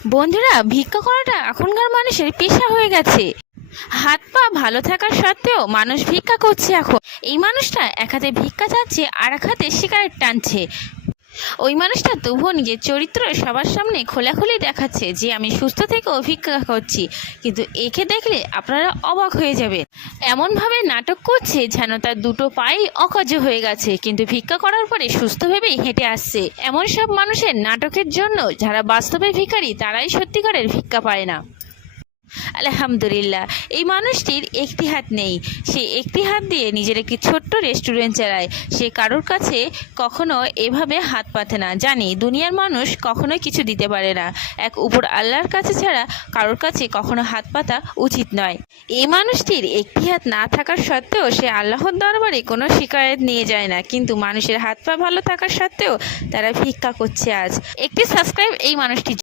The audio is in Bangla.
বন্ধুরা, ভিক্ষা করাটা এখনকার মানুষের পেশা হয়ে গেছে। হাত পা ভালো থাকার সত্ত্বেও মানুষ ভিক্ষা করছে এখন। এই মানুষটা এক হাতে ভিক্ষা চাচ্ছে আর এক হাতে সিগারেট টানছে। ওই মানুষটা তবুও নিজের চরিত্র সবার সামনে খোলাখুলি দেখাচ্ছে যে আমি সুস্থ থেকেও ভিক্ষা করছি, কিন্তু একে দেখলে আপনারা অবাক হয়ে যাবেন। এমনভাবে নাটক করছে যেন তার দুটো পায়ে অকার্য হয়ে গেছে, কিন্তু ভিক্ষা করার পরে সুস্থ ভেবেই হেঁটে আসছে। এমন সব মানুষের নাটকের জন্য যারা বাস্তবে ভিখারি তারাই সত্যিকারের ভিক্ষা পায় না। আলহামদুলিল্লাহ, এই মানুষটির একটি হাত নেই। সে একটি হাত দিয়ে নিজের একটি ছোট্ট রেস্টুরেন্ট চালায়। সে কারোর কাছে কখনো এভাবে হাত পাতে না। জানি দুনিয়ার মানুষ কখনো কিছু দিতে পারে না, এক উপর আল্লাহর কাছে ছাড়া কারোর কাছে কখনো হাত পাতা উচিত নয়। এই মানুষটির একটি হাত না থাকার সত্ত্বেও সে আল্লাহর দরবারে কোনো শিকায়ত নিয়ে যায় না, কিন্তু মানুষের হাত পা ভালো থাকার সত্ত্বেও তারা ভিক্ষা করছে। আজ একটি সাবস্ক্রাইব এই মানুষটি।